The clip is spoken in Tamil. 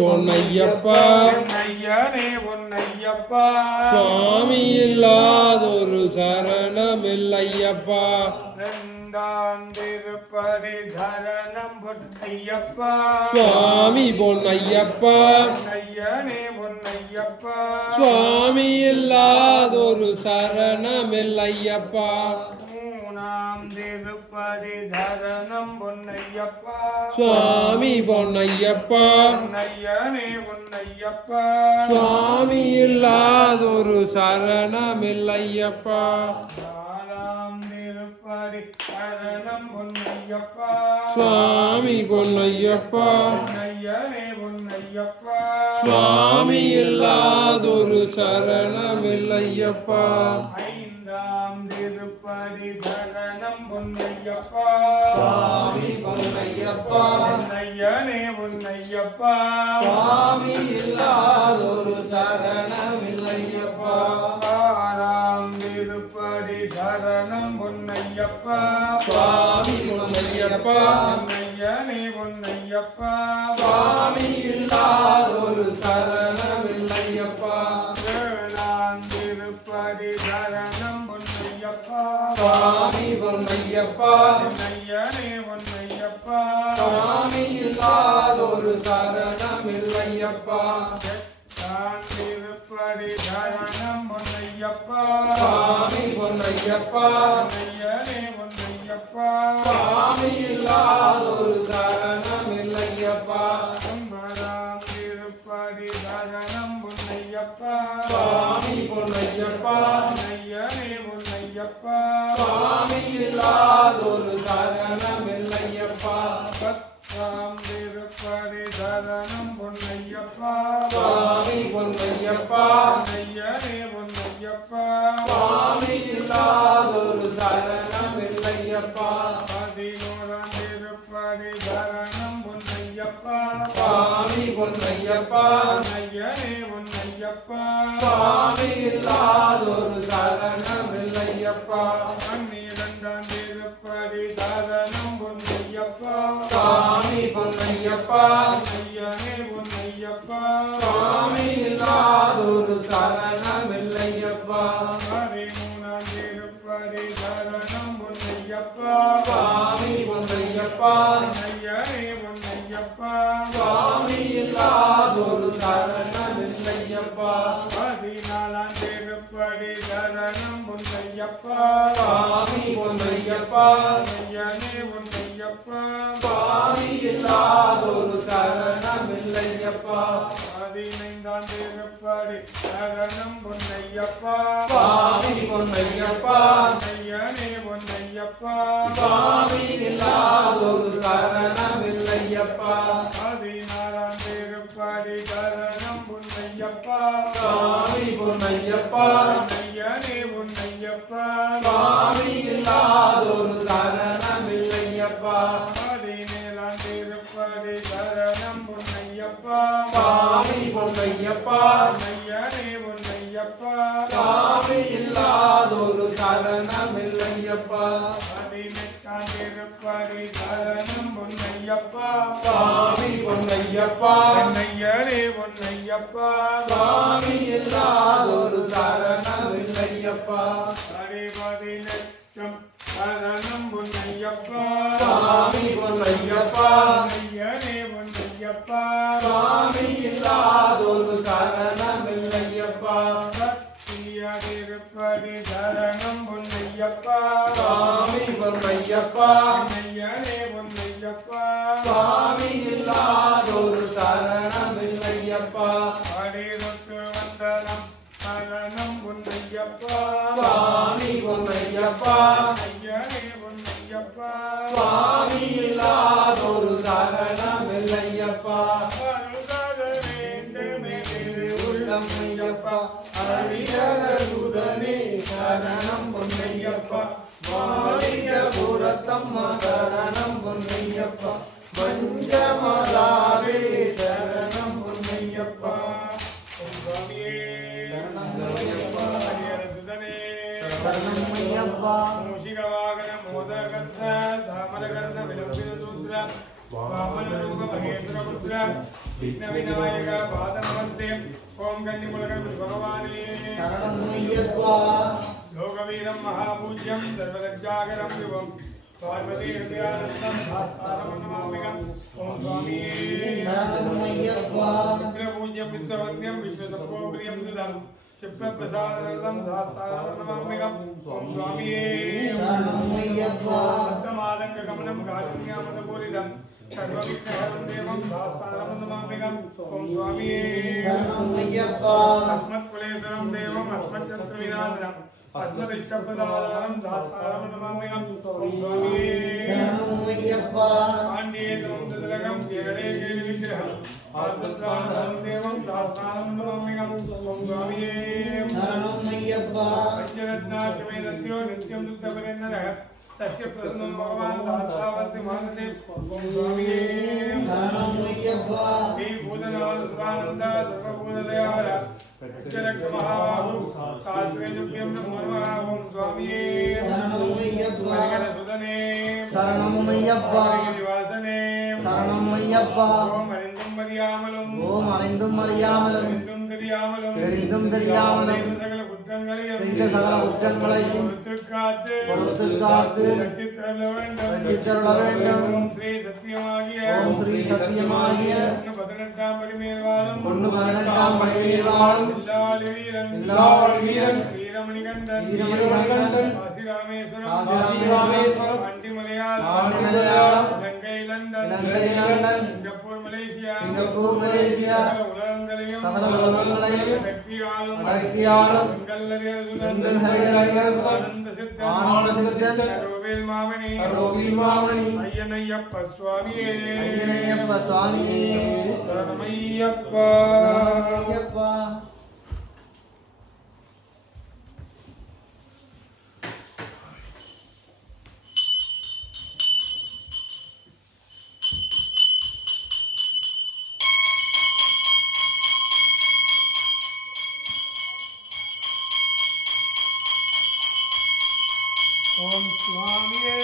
பொன்னையப்பா ஐயனே பொன்னையப்பா சுவாமி இல்லாதொரு சரணமில்லையப்பா ரெண்டாம் திருப்படி சரணம் பொன்னையப்பா சுவாமி பொன்னையப்பா ஐயனே பொன்னையப்பா சுவாமி இல்லாதொரு சரணமில்லையப்பா மூணாம் திருப்படி சரணம் பொன்னையப்பா சுவாமி பொன்னையப்பா ஐயனே பொன்னையப்பா சுவாமி இல்லாதொரு சரணமில்லையப்பா நாலாம் திருப்படி சரணம் பொன்னையப்பா சுவாமி பொன்னையப்பா ஐயனே பொன்னையப்பா சுவாமி இல்லாதொரு சரணமில்லையப்பா ஐந்தாம் திருப்படி சரணம் பொன்னையப்பா சுவாமி பொன்னையப்பா ஐயனே பொன்னையப்பா சுவாமி இல்லாதொரு சரணமில்லையப்பா ஆறாம் திருப்படி சரணம் பொன்னையப்பா சுவாமி பொன்னையப்பா ஐயனே பொன்னையப்பா சுவாமி இல்லாதொரு சரணமில்லையப்பா ஏழாம் திருப்படி சரணம் பொன்னையப்பா சுவாமி பொன்னையப்பா ஐயனே பொன்னையப்பா சுவாமி இல்லாதொரு சரணமில்லையப்பா எட்டாம் திருப்படி சரணம் பொன்னையப்பா சுவாமி பொன்னையப்பா ஐயனே பொன்னையப்பா சுவாமி இல்லாதொரு சரணமில்லையப்பா ஒன்பதாம் திருப்படி சரணம் பொன்னையப்பா சுவாமி பொன்னையப்பா ஐயனே பொன்னையப்பா சுவாமி இல்லாதொரு சரணமில்லையப்பா பத்தாம் திருப்படி சரணம் பொன்னையப்பா சுவாமி பொன்னையப்பா ஐயனே பொன்னையப்பா சுவாமி இல்லாதொரு சரணமில்லையப்பா பதினோராம் திருப்படி சரணம் பொன்னையப்பா சுவாமி பொன்னையப்பா ஐயனே பொன்னையப்பா சுவாமி இல்லாதொரு சரணமில்லையப்பா பன்னிரண்டாம் திருப்படி சரணம் பொன்னையப்பா சுவாமி பொன்னையப்பா ஐயனே பொன்னையப்பா சுவாமி இல்லாதொரு சரணமில்லையப்பா பதிமூணாம் திருப்படி சரணம் பொன்னையப்பா சுவாமி பொன்னையப்பா ஐயனே பொன்னையப்பா சுவாமி இல்லாதொரு சரணமில்லையப்பா பதினாலாம் திருப்படி சரணம் பொன்னையப்பா சுவாமி பொன்னையப்பா ஐயனே பொன்னையப்பா சுவாமி இல்லாதொரு சரணமில்லையப்பா பதினைந்தாம் திருப்படி சரணம் பொன்னையப்பா சுவாமி பொன்னையப்பா ஐயனே பொன்னையப்பா சுவாமி இல்லாதொரு சரணமில்லையப்பா பதினாறாம் திருப்படி சரணம் பொன்னையப்பா சுவாமி பொன்னையப்பா ஐயனே பொன்னையப்பா சுவாமி இல்லாதொரு சரணமில்லையப்பா பதினேழாம் திருப்படி சரணம் பொன்னையப்பா சுவாமி பொன்னையப்பா ஐயனே பொன்னையப்பா சுவாமி இல்லாதொரு சரணமில்லையப்பா பதினெட்டாம் திருப்படி சரணம் பொன்னையப்பா சுவாமி பொன்னையப்பா ஐயனே பொன்னையப்பா சுவாமி இல்லாதொரு சரணமில்லையப்பா பதினெட்டும் சரணம் பொன்னையப்பா சுவாமி பொன்னையப்பா ஐயனே பொன்னையப்பா சுவாமி இல்லாதொரு சரணமில்லையப்பா சத்திய திருப்படி சரணம் பொன்னையப்பா சுவாமி பொன்னையப்பா ஐயனே பொன்னையப்பா சுவாமி இல்லாதொரு சரணமில்லையப்பா படிரொட்டு வந்தனம் சரணம் பொன்னையப்பா சுவாமி பொன்னையப்பா ஐயனே பொன்னையப்பா சுவாமி இல்லாதொரு சரணமில்லையப்பா அருள்தர வேண்டுமே உள்ளம் ஐயப்பா அரியரசுதனே சரணம் பொன்னையப்பா மாரியபுரத்தம்மா சரணம் பொன்னையப்பா பஞ்சமலாவே சரணம் பொன்னையப்பா மூஷிகவாகன மோதகத்த சாமரகந்த விலம்பின சூத்ர வாமன ரூப மகேந்திர புத்திர விக்ன விநாயக பாத நமஸ்தே ஓம் கன்னிமுலகன் பகவானே சரணம் ஐயப்பா லோகவீரம் மகாபூஜ்யம் சர்வரஜாகரம் விவம் பார்வதி ஹிருதயானந்தம் சாஸ்தாரம் நமாமிகம் ஓம் சுவாமியே சரணம் ஐயப்பா பூஜ்யம் விஸ்வவந்தியம் விஸ்வசர்வோபிரியம் சுதம் शिवप्रसादरतं शास्त्रारं नमाम्यहम् ओम स्वामिये शरणं अय्यप्पा भक्तमादङ्गगमनं कारुण्यामतपूरितं सर्वविघ्नहरं देवं शास्त्रारं नमाम्यहम् ओम स्वामिये शरणं अय्यप्पा अस्मत्कुलेश्वरं देवम् अस्मच्चत्रविनाशनम् अस्मदिष्टप्रदानं शास्त्रारं नमाम्यहम् ओम स्वामिये शरणं अय्यप्पा पाण्ड्ये समुद्रतलकं केरळे केलिविग्रहम् आर्द्रत्राणं देवं शास्त्रारं नमाम्यहम् ओम स्वामिये शरणं अय्यप्पा पंचरत्नाख्यमे दत्यो नित्यं दुग्धपरिन्नरः तस्य प्रसन्नो भगवान् शास्त्रावर्ति मानसे ओम स्वामिये शरणं अय्यप्पा हे भूतनाथ स्वानन्द सर्वभूतदयावर अक्षरक्तमहाबाहु शास्त्रेजुभ्यं नमो नमः ओम स्वामिये शरणं अय्यप्पा सुदने शरणं अय्यप्पा निवासने शरणं अय्यप्पा ओम अरिन्दुम मरियामलुम ஓம் அனைந்தும் அறியாமலும் अरिन्दुम தெரியாமலும் தெரிந்தும் தெரியாமலும் சகல குற்றங்களையும் செய்த சகல குற்றங்களையும் பொறுத்து காத்து ரட்சித்தருள ரட்சித்தருள வேண்டும். ஓம் ஸ்ரீ சத்தியமாகிய ஓம் ஸ்ரீ சத்தியமாகிய ஒன்று 18ஆம் படி மேல் வாழும் ஒன்று 18ஆம் படி மேல் வாழும் இல்லாளி வீரன் இல்லாளி வீரன் வீரமணிகண்டன் வீரமணிகண்டன் காசிராமேஸ்வரம் ஆண்டிமலையாள் இலங்கை லண்டன் சிங்கப்பூர் மலேசியா உலகங்களையும் சகல உலகங்களையும் வெற்றியாளும் அடக்கியாளும் எங்கள் ஹரிஹரர் ஆனந்த ஆனந்த சித்தன் ரோவேல் மாமணி ரோவிமாமணி ஐயனையப்ப சுவாமியே ஐயனையப்ப சுவாமியே சரணமையப்பா ஐயப்பா ஓம் சுவாமியே